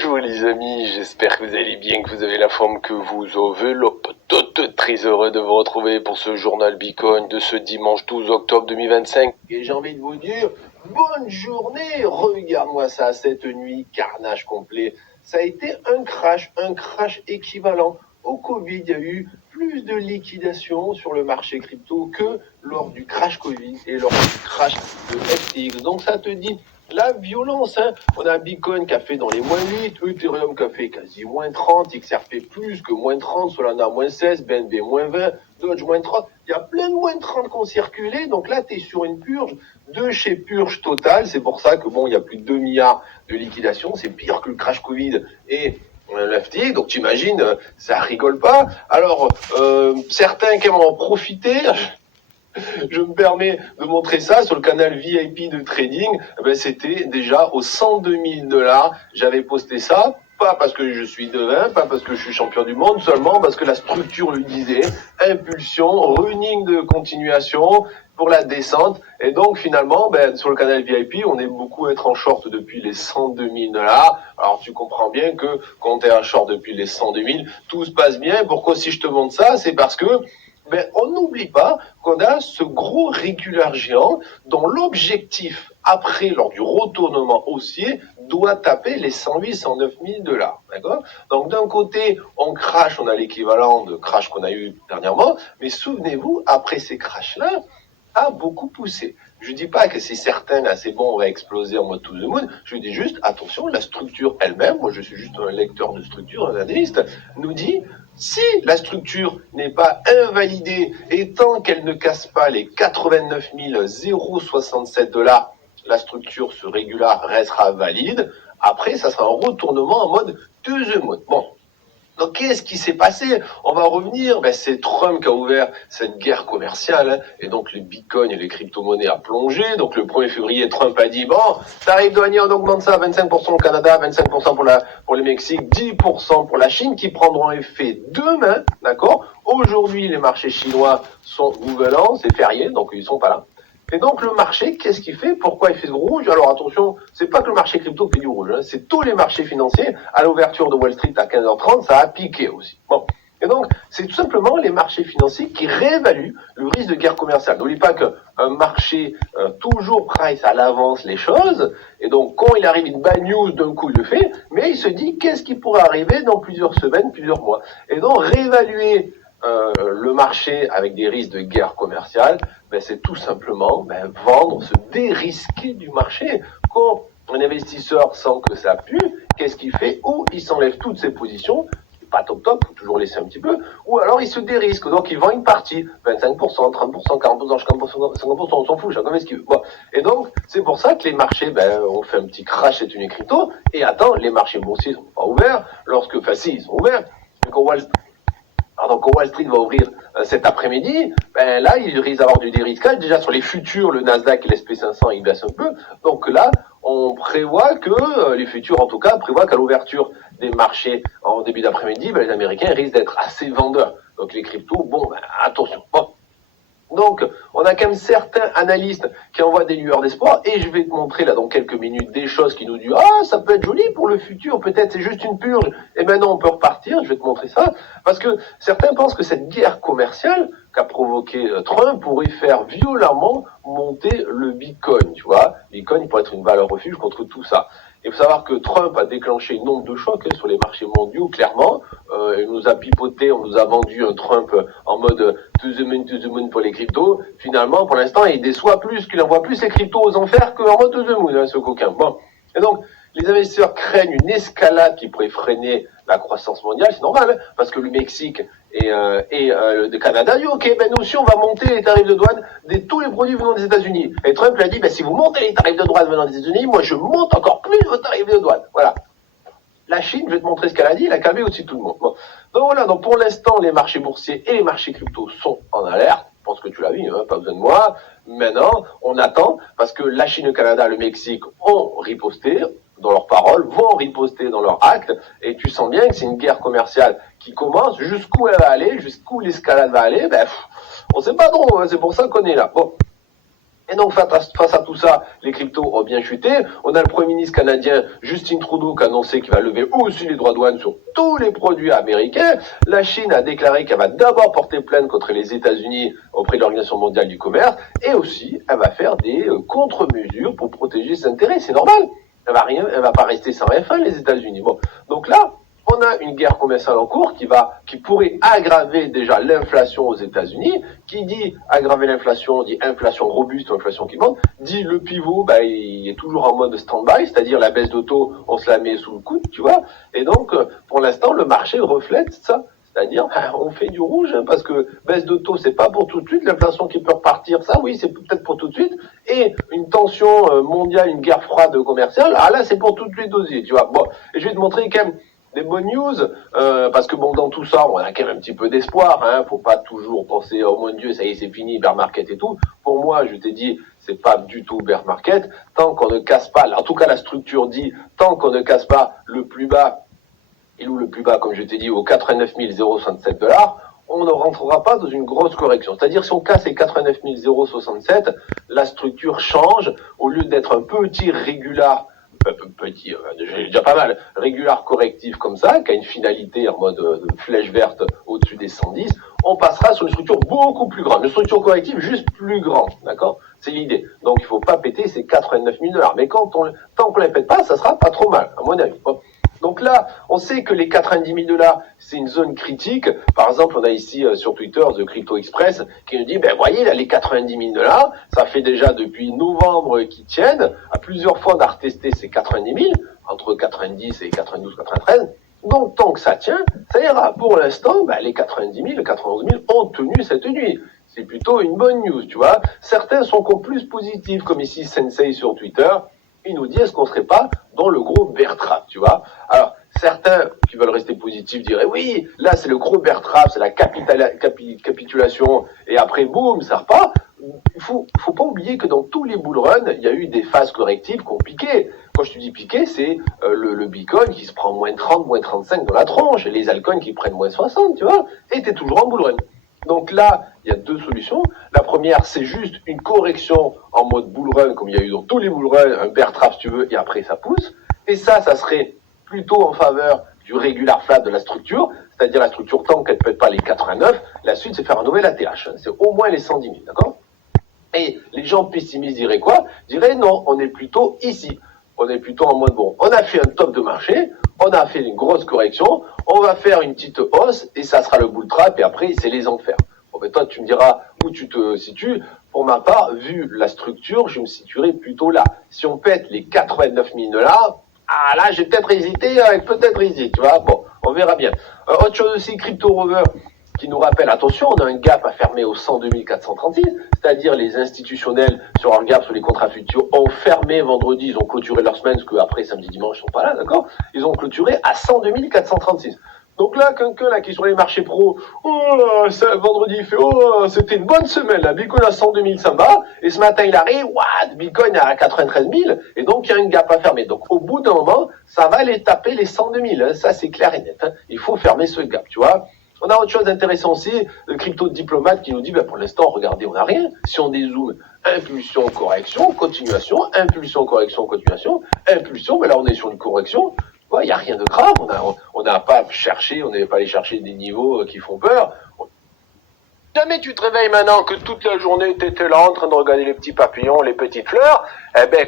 Bonjour les amis, j'espère que vous allez bien, que vous avez la forme que vous enveloppe. Très heureux de vous retrouver pour ce journal Bitcoin de ce dimanche 12 octobre 2025. Et j'ai envie de vous dire, bonne journée, regarde-moi ça, cette nuit, carnage complet. Ça a été un crash équivalent au Covid. Il y a eu plus de liquidation sur le marché crypto que lors du crash Covid et lors du crash de FTX. Donc ça te dit la violence, hein. On a Bitcoin qui a fait dans les moins 8, Ethereum qui a fait quasi moins 30, XRP plus que moins 30, Solana moins 16, BNB moins 20, Doge moins 30. Il y a plein de moins de 30 qui ont circulé. Donc là, tu es sur une purge de chez purge totale. C'est pour ça que bon, il y a plus de 2 milliards de liquidation. C'est pire que le crash Covid et l'FTX. Donc t'imagines, ça rigole pas. Alors, certains qui aiment en profiter... Je me permets de montrer ça sur le canal VIP de trading. C'était déjà aux 102 000 $. J'avais posté ça, pas parce que je suis devin, pas parce que je suis champion du monde, seulement parce que la structure le disait. Impulsion, running de continuation pour la descente. Et donc finalement, sur le canal VIP, on est beaucoup à être en short depuis les 102 000 $. Alors tu comprends bien que quand tu es en short depuis les 102 000, tout se passe bien. Pourquoi si je te montre ça, c'est parce que on n'oublie pas qu'on a ce gros régulaire géant dont l'objectif, après, lors du retournement haussier, doit taper les 108 109 000 $. D'accord ? Donc d'un côté, on crash, on a l'équivalent de crash qu'on a eu dernièrement, mais souvenez-vous, après ces crashs-là, a beaucoup poussé. Je dis pas que c'est certain, là, c'est bon, on va exploser en mode to the moon. Je dis juste, attention, la structure elle-même, moi je suis juste un lecteur de structure, un analyste, nous dit, si la structure n'est pas invalidée et tant qu'elle ne casse pas les 89 067 $, la structure, ce régular, restera valide. Après, ça sera un retournement en mode to the moon. Bon. Donc, qu'est-ce qui s'est passé? On va revenir. C'est Trump qui a ouvert cette guerre commerciale, hein, et donc le Bitcoin et les crypto-monnaies a plongé. Donc, le 1er février, Trump a dit, bon, tarif douanier, on augmente ça, 25% au Canada, 25% pour le Mexique, 10% pour la Chine, qui prendront effet demain, d'accord? Aujourd'hui, les marchés chinois sont nouvel an, c'est férié, donc ils sont pas là. Et donc le marché, qu'est-ce qu'il fait? Pourquoi il fait du rouge? Alors attention, c'est pas que le marché crypto fait du rouge, hein, c'est tous les marchés financiers. À l'ouverture de Wall Street à 15h30, ça a piqué aussi. Bon. Et donc, c'est tout simplement les marchés financiers qui réévaluent le risque de guerre commerciale. N'oublie pas qu'un marché toujours price à l'avance les choses, et donc quand il arrive une bad news, d'un coup il le fait, mais il se dit qu'est-ce qui pourrait arriver dans plusieurs semaines, plusieurs mois. Et donc réévaluer le marché avec des risques de guerre commerciale, c'est tout simplement vendre, se dérisquer du marché. Quand un investisseur sent que ça pue, qu'est-ce qu'il fait? Ou il s'enlève toutes ses positions, pas top, faut toujours laisser un petit peu, ou alors il se dérisque, donc il vend une partie, 25%, 30%, 40%, 50%, 50%, on s'en fout, chacun fait ce qu'il veut. Bon. Et donc, c'est pour ça que les marchés, on fait un petit crash cette une crypto, et attends, les marchés boursiers sont pas ouverts, si, ils sont ouverts, quand Wall Street va ouvrir cet après-midi, là, il risque d'avoir du dérisquage. Déjà, sur les futurs, le Nasdaq et l'SP500, ils baissent un peu. Donc là, on prévoit que, les futurs en tout cas, prévoient qu'à l'ouverture des marchés en début d'après-midi, les Américains risquent d'être assez vendeurs. Donc les cryptos, attention. Bon. Donc, on a quand même certains analystes qui envoient des lueurs d'espoir, et je vais te montrer là dans quelques minutes des choses qui nous disent « Ah, ça peut être joli pour le futur, peut-être c'est juste une purge, et maintenant on peut repartir », je vais te montrer ça, parce que certains pensent que cette guerre commerciale qu'a provoqué Trump pourrait faire violemment monter le Bitcoin, tu vois. Bitcoin pourrait être une valeur refuge contre tout ça. Il faut savoir que Trump a déclenché un nombre de chocs sur les marchés mondiaux, clairement. Il nous a pipoté, on nous a vendu un Trump en mode to the moon pour les cryptos. Finalement, pour l'instant, il déçoit plus, qu'il envoie plus les cryptos aux enfers qu'en mode to the moon, ce coquin. Bon. Et donc, les investisseurs craignent une escalade qui pourrait freiner la croissance mondiale, c'est normal, hein, parce que le Mexique et le Canada disent ok, nous aussi on va monter les tarifs de douane de tous les produits venant des États-Unis. Et Trump l'a dit, si vous montez les tarifs de douane venant des États-Unis, moi je monte encore plus vos tarifs de douane. Voilà. La Chine, je vais te montrer ce qu'elle a dit, elle a calmé aussi tout le monde. Bon. Donc voilà, donc pour l'instant, les marchés boursiers et les marchés crypto sont en alerte. Je pense que tu l'as vu, hein, pas besoin de moi. Maintenant, on attend, parce que la Chine, le Canada, le Mexique ont riposté dans leurs paroles, vont riposter dans leurs actes, et tu sens bien que c'est une guerre commerciale qui commence. Jusqu'où elle va aller, jusqu'où l'escalade va aller, on sait pas trop, hein, c'est pour ça qu'on est là. Bon. Et donc, face à tout ça, les cryptos ont bien chuté. On a le Premier ministre canadien Justin Trudeau qui a annoncé qu'il va lever aussi les droits de douane sur tous les produits américains. La Chine a déclaré qu'elle va d'abord porter plainte contre les États-Unis auprès de l'Organisation mondiale du commerce. Et aussi, elle va faire des contre-mesures pour protéger ses intérêts. C'est normal. Elle va pas rester sans rien faire, les États-Unis. Bon. Donc là, on a une guerre commerciale en cours qui pourrait aggraver déjà l'inflation aux États-Unis. Qui dit aggraver l'inflation, dit inflation robuste, inflation qui monte, dit le pivot, il est toujours en mode stand-by, c'est-à-dire la baisse de taux, on se la met sous le coude, tu vois. Et donc, pour l'instant, le marché reflète ça. C'est-à-dire, on fait du rouge, parce que baisse de taux, c'est pas pour tout de suite, l'inflation qui peut repartir, ça oui, c'est peut-être pour tout de suite, et une tension mondiale, une guerre froide commerciale, là, c'est pour tout de suite aussi, tu vois. Bon, et je vais te montrer quand même des bonnes news, parce que bon, dans tout ça, on a quand même un petit peu d'espoir, faut pas toujours penser, oh mon Dieu, ça y est, c'est fini, bear market et tout. Pour moi, je t'ai dit, c'est pas du tout bear market, tant qu'on ne casse pas, en tout cas la structure dit, tant qu'on ne casse pas le plus bas, il ou le plus bas, comme je t'ai dit, aux 89 067 $, on ne rentrera pas dans une grosse correction. C'est-à-dire, si on casse les 89 067, la structure change, au lieu d'être un petit régular, j'ai déjà pas mal, régular correctif comme ça, qui a une finalité en mode de flèche verte au-dessus des 110, on passera sur une structure beaucoup plus grande, une structure corrective juste plus grande, d'accord? C'est l'idée. Donc il faut pas péter ces 89 000 $. Mais tant qu'on les pète pas, ça sera pas trop mal, à mon avis. Bon. Donc là, on sait que les 90 000 $, c'est une zone critique. Par exemple, on a ici sur Twitter The Crypto Express qui nous dit, voyez, là, les 90 000 $, ça fait déjà depuis novembre qu'ils tiennent. À plusieurs fois, on a retesté ces 90 000, entre 90 et 92, 93. Donc, tant que ça tient, ça ira. Pour l'instant, les 90 000, les 91 000 ont tenu cette nuit. C'est plutôt une bonne news, tu vois. Certains sont encore plus positifs, comme ici Sensei sur Twitter. Il nous dit, est-ce qu'on serait pas dans le gros bear trap, tu vois? Alors, certains qui veulent rester positifs diraient, oui, là, c'est le gros bear trap, c'est la capitulation, et après, boum, ça repart. Il faut pas oublier que dans tous les bull runs, il y a eu des phases correctives qui ont piqué. Quand je te dis piqué, c'est le Bitcoin qui se prend moins 30, moins 35 dans la tronche, et les altcoins qui prennent moins 60, tu vois, et t'es toujours en bull run. Donc là, il y a deux solutions. La première, c'est juste une correction en mode bull run, comme il y a eu dans tous les bull runs, un bear trap si tu veux, et après ça pousse. Et ça serait plutôt en faveur du regular flat de la structure, c'est-à-dire la structure tant qu'elle ne pète pas les 89, la suite c'est faire un nouvel ATH, c'est au moins les 110 000, d'accord? Et les gens pessimistes diraient quoi? Diraient non, on est plutôt ici. On est plutôt en mode, bon, on a fait un top de marché, on a fait une grosse correction, on va faire une petite hausse, et ça sera le bull trap, et après, c'est les enfers. Bon, toi, tu me diras où tu te situes. Pour ma part, vu la structure, je me situerai plutôt là. Si on pète les 89 000 $, là, j'ai peut-être hésité, tu vois. Bon, on verra bien. Autre chose aussi, Crypto Rover, qui nous rappelle, attention, on a un gap à fermer au 102 436, c'est-à-dire les institutionnels sur un gap sur les contrats futurs ont fermé vendredi, ils ont clôturé leur semaine, parce qu'après samedi, dimanche, ils sont pas là, d'accord? Ils ont clôturé à 102 436. Donc là, quelqu'un là qui est sur les marchés pro, vendredi il fait, c'était une bonne semaine, là, Bitcoin à 102 000 ça me va, et ce matin il arrive, Bitcoin à 93 000, et donc il y a un gap à fermer. Donc au bout d'un moment, ça va aller taper les 102 000, ça c'est clair et net, il faut fermer ce gap, tu vois. On a autre chose d'intéressant aussi, le crypto diplomate qui nous dit, pour l'instant, regardez, on n'a rien. Si on dézoome, impulsion, correction, continuation, impulsion, correction, continuation, impulsion, là on est sur une correction. Il n'y a rien de grave, on n'a pas cherché, on n'avait pas allé chercher des niveaux qui font peur. Jamais tu te réveilles maintenant que toute la journée tu étais là en train de regarder les petits papillons, les petites fleurs,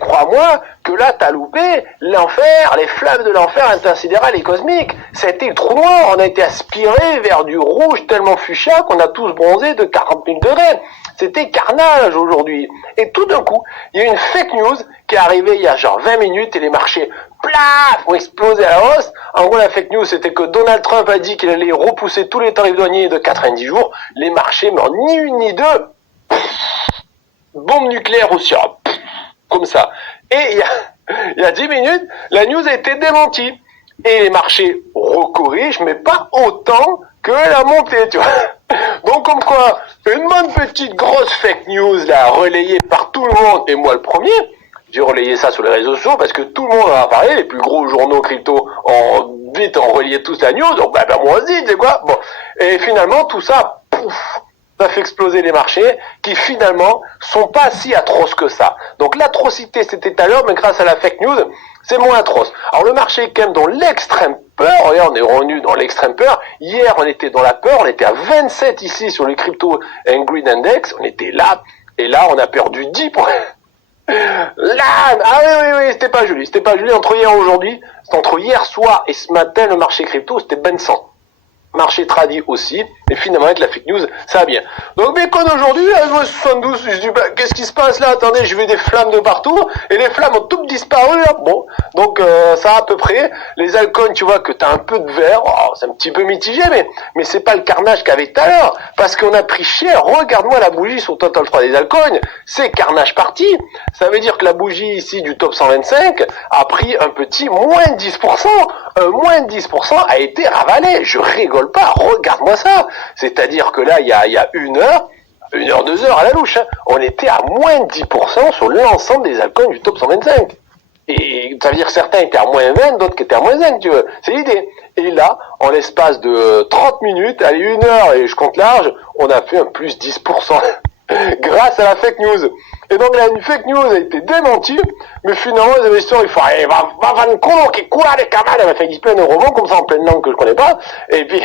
crois-moi que là t'as loupé l'enfer, les flammes de l'enfer intersidéral et cosmique. C'était le trou noir, on a été aspiré vers du rouge tellement fuchsia qu'on a tous bronzé de 40 000 degrés. C'était carnage aujourd'hui. Et tout d'un coup, il y a une fake news qui est arrivée il y a genre 20 minutes et les marchés, plaf, ont explosé à la hausse. En gros, la fake news, c'était que Donald Trump a dit qu'il allait repousser tous les tarifs douaniers de 90 jours. Les marchés, mais en ni une ni deux, bombe nucléaire au sirop. Comme ça. Et il y a 10 minutes, la news a été démentie. Et les marchés recorrigent, mais pas autant que la montée, tu vois. Donc, comme quoi, une bonne petite grosse fake news, là, relayée par tout le monde, et moi le premier, j'ai relayé ça sur les réseaux sociaux parce que tout le monde en a parlé, les plus gros journaux crypto ont relayé tous la news, donc moi aussi, tu sais quoi. Bon. Et finalement, tout ça, pouf, ça fait exploser les marchés qui finalement sont pas si atroces que ça. Donc l'atrocité c'était tout à l'heure, mais grâce à la fake news, c'est moins atroce. Alors le marché est quand même dans l'extrême peur. Regarde, on est revenu dans l'extrême peur. Hier, on était dans la peur, on était à 27 ici sur le Crypto and Greed Index, on était là, et là on a perdu 10 points. Là, ah oui, c'était pas joli, entre hier et aujourd'hui, entre hier soir et ce matin, le marché crypto, c'était ben 100. Marché tradit aussi, et finalement avec la fake news, ça va bien. Donc Bitcoin aujourd'hui, à 72, je dis, qu'est-ce qui se passe là? Attendez, je vais des flammes de partout, et les flammes ont toutes disparu là. Bon, donc ça à peu près. Les altcoins, tu vois que t'as un peu de vert, oh, c'est un petit peu mitigé, mais c'est pas le carnage qu'il y avait tout à l'heure, parce qu'on a pris cher. Regarde-moi la bougie sur Total 3 des altcoins, c'est carnage parti. Ça veut dire que la bougie ici du top 125 a pris un petit moins de 10%. Moins de 10% a été ravalé. Je rigole pas, regarde-moi ça. C'est-à-dire que là, il y a une heure, 2 heures à la louche, hein, on était à moins de 10% sur l'ensemble des altcoins du top 125. Et ça veut dire que certains étaient à moins 20, d'autres qui étaient à moins 5, tu vois. C'est l'idée. Et là, en l'espace de 30 minutes, allez, 1 heure, et je compte large, on a fait un plus 10%. Grâce à la fake news. Et donc là, une fake news a été démentie, mais finalement, les investisseurs, ils font, va vendre quoi, les camarades, elle va faire plein de revends comme ça en pleine langue que je connais pas, et puis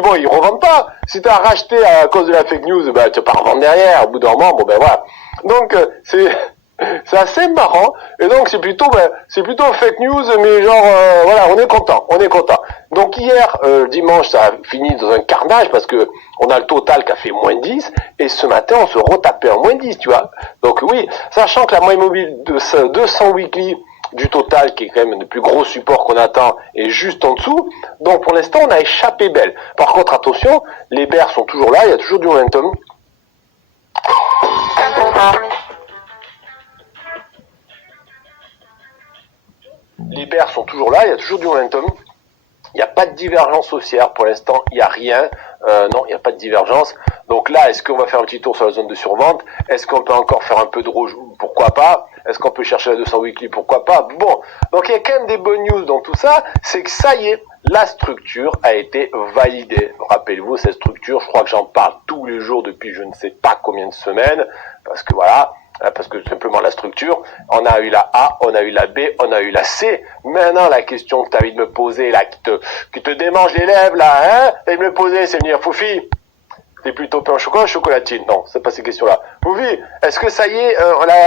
bon, ils revendent pas. Si t'as racheté à cause de la fake news, tu vas pas revendre derrière, au bout d'un moment, bon ben voilà. Donc, c'est assez marrant, et donc c'est plutôt fake news, mais genre voilà, on est content. Donc hier dimanche, ça a fini dans un carnage parce que on a le total qui a fait moins 10, et ce matin on se retapait en moins 10, tu vois. Donc oui, sachant que la moyenne mobile de 200 weekly du total, qui est quand même le plus gros support qu'on attend, est juste en dessous. Donc pour l'instant on a échappé belle. Par contre attention, les bears sont toujours là, il y a toujours du momentum. Les bears sont toujours là, il y a toujours du momentum. Il n'y a pas de divergence haussière pour l'instant, il n'y a rien. Non, il n'y a pas de divergence. Donc là, est-ce qu'on va faire un petit tour sur la zone de survente? Est-ce qu'on peut encore faire un peu de rouge? Pourquoi pas? Est-ce qu'on peut chercher la 200 weekly? Pourquoi pas? Bon, donc il y a quand même des bonnes news dans tout ça, c'est que ça y est, la structure a été validée. Rappelez-vous, cette structure, je crois que j'en parle tous les jours depuis je ne sais pas combien de semaines, parce que voilà, parce que simplement la structure, on a eu la A, on a eu la B, on a eu la C. Maintenant, la question que tu as envie de me poser, là, qui te démange les lèvres, là, hein, et de me poser, c'est venir, Foufi, t'es plutôt pain au chocolat, chocolatine? Non, c'est pas ces questions-là. Foufi, est-ce que ça y est,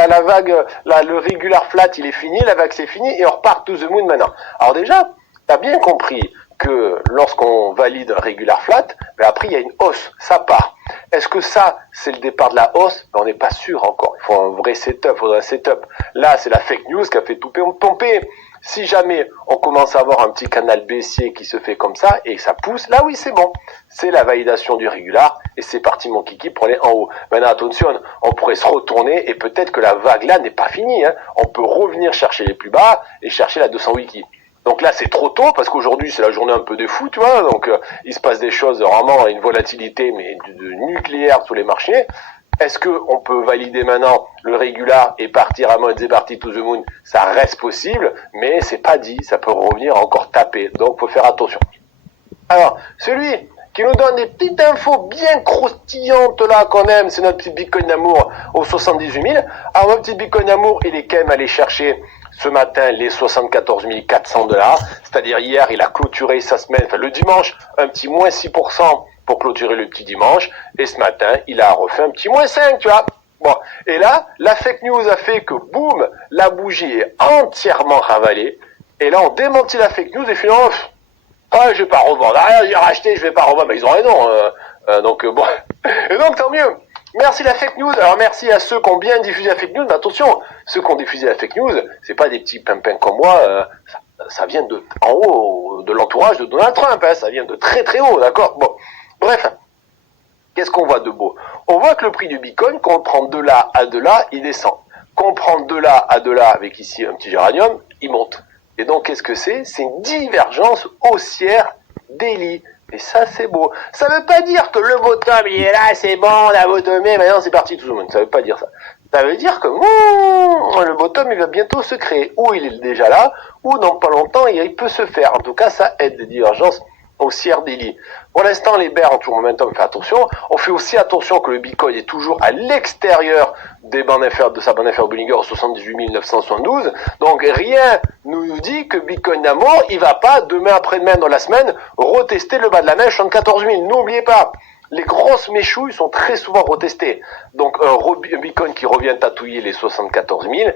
la vague, le regular flat, il est fini, la vague c'est fini, et on repart to the moon maintenant? Alors déjà, t'as bien compris que lorsqu'on valide un regular flat, ben après il y a une hausse, ça part. Est-ce que ça, c'est le départ de la hausse? Ben on n'est pas sûr encore. Il faut un vrai setup, il faudrait un setup. Là, c'est la fake news qui a fait tout pomper. Si jamais on commence à avoir un petit canal baissier qui se fait comme ça et que ça pousse, là oui c'est bon. C'est la validation du régular et c'est parti mon kiki pour aller en haut. Maintenant attention, on pourrait se retourner et peut-être que la vague là n'est pas finie. Hein. On peut revenir chercher les plus bas et chercher la 200 wiki. Donc là c'est trop tôt parce qu'aujourd'hui c'est la journée un peu de fou, tu vois. Donc il se passe des choses vraiment, une volatilité mais de nucléaire sur les marchés. Est-ce que on peut valider maintenant le régular et partir à mode c'est parti to the moon? Ça reste possible, mais c'est pas dit, ça peut revenir encore taper. Donc faut faire attention. Alors, celui qui nous donne des petites infos bien croustillantes là qu'on aime, c'est notre petit Bitcoin d'amour au 78 000. Alors notre petit Bitcoin d'amour, il est quand même allé chercher ce matin les 74 400 $. C'est-à-dire hier, il a clôturé sa semaine, enfin le dimanche, un petit moins 6% pour clôturer le petit dimanche. Et ce matin, il a refait un petit moins 5, tu vois. Bon. Et là, la fake news a fait que, boum, la bougie est entièrement ravalée. Et là, on démentit la fake news et finalement, je vais pas revendre. Ah, j'ai racheté, je vais pas revendre. Ils ont raison. Donc, bon. Et donc, tant mieux. Merci la fake news. Alors, merci à ceux qui ont bien diffusé la fake news. Mais attention, ceux qui ont diffusé la fake news, c'est pas des petits pimpins comme moi. Ça vient de en haut de l'entourage de Donald Trump. Hein, ça vient de très très haut, d'accord. Bon. Bref. Qu'est-ce qu'on voit de beau? On voit que le prix du Bitcoin, quand on prend de là à de là, il descend. Quand on prend de là à de là, avec ici un petit géranium, il monte. Et donc, qu'est-ce que c'est? C'est une divergence haussière daily. Et ça, c'est beau. Ça veut pas dire que le bottom, il est là, c'est bon, on a bottomé, maintenant c'est parti tout le monde. Ça veut pas dire ça. Ça veut dire que le bottom, il va bientôt se créer. Ou il est déjà là, ou dans pas longtemps, il peut se faire. En tout cas, ça aide des divergences haussière daily. Pour l'instant, les bears ont toujours momentum, fait attention. On fait aussi attention que le Bitcoin est toujours à l'extérieur des bandes inférieures, de sa bande inférieure Bollinger au 78 972. Donc rien nous dit que Bitcoin d'amour, il va pas demain après-demain dans la semaine retester le bas de la neige 74 000. N'oubliez pas, les grosses méchouilles sont très souvent retestées. Donc un Bitcoin qui revient tatouiller les 74 000,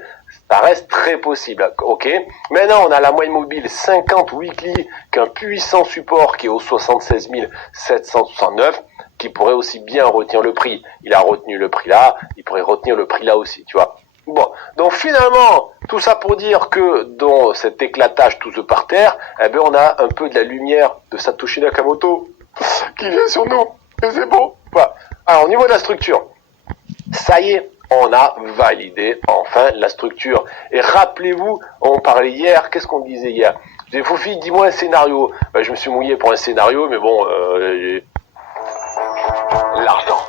ça reste très possible. Ok. Maintenant, on a la moyenne mobile 50 weekly, qu'un puissant support qui est au 76 769, qui pourrait aussi bien retenir le prix. Il a retenu le prix là, il pourrait retenir le prix là aussi, tu vois. Bon, donc finalement, tout ça pour dire que dans cet éclatage tout ce par terre, eh ben on a un peu de la lumière de Satoshi Nakamoto qui vient sur nous. Et c'est beau. Voilà. Alors, au niveau de la structure, ça y est, on a validé enfin la structure. Et rappelez-vous, on parlait hier, qu'est-ce qu'on disait hier? Je disais, Fofi, dis-moi un scénario. Ben, je me suis mouillé pour un scénario, mais bon, l'argent.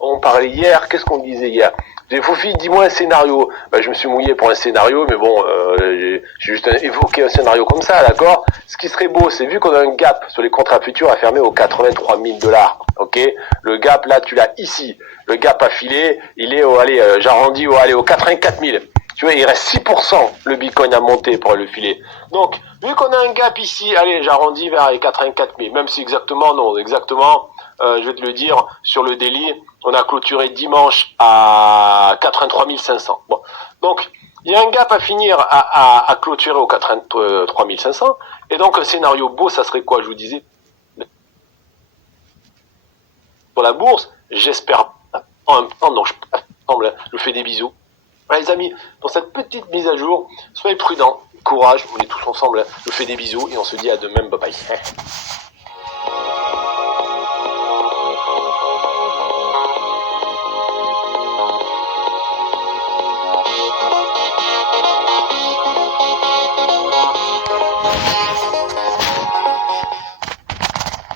On parlait hier, qu'est-ce qu'on disait hier? J'ai Fofi, dis-moi un scénario. Ben, je me suis mouillé pour un scénario, mais bon, j'ai juste évoqué un scénario comme ça, d'accord? Ce qui serait beau, c'est vu qu'on a un gap sur les contrats futurs à fermer aux 83 000 $, ok? Le gap, là, tu l'as ici. Le gap à filer, il est au, allez, j'arrondis aux 84 000. Tu vois, il reste 6%, le Bitcoin à monter pour le filer. Donc, vu qu'on a un gap ici, allez, j'arrondis vers les 84 000, même si exactement, non, exactement, je vais te le dire, sur le daily, on a clôturé dimanche à 83 500. Bon. Donc, il y a un gap à finir à clôturer au 83 500. Et donc, un scénario beau, ça serait quoi, je vous disais? Pour la bourse, j'espère en même temps, donc je vous fais des bisous. Voilà, les amis, dans cette petite mise à jour, soyez prudents, courage, on est tous ensemble, je vous fais des bisous et on se dit à demain, bye bye.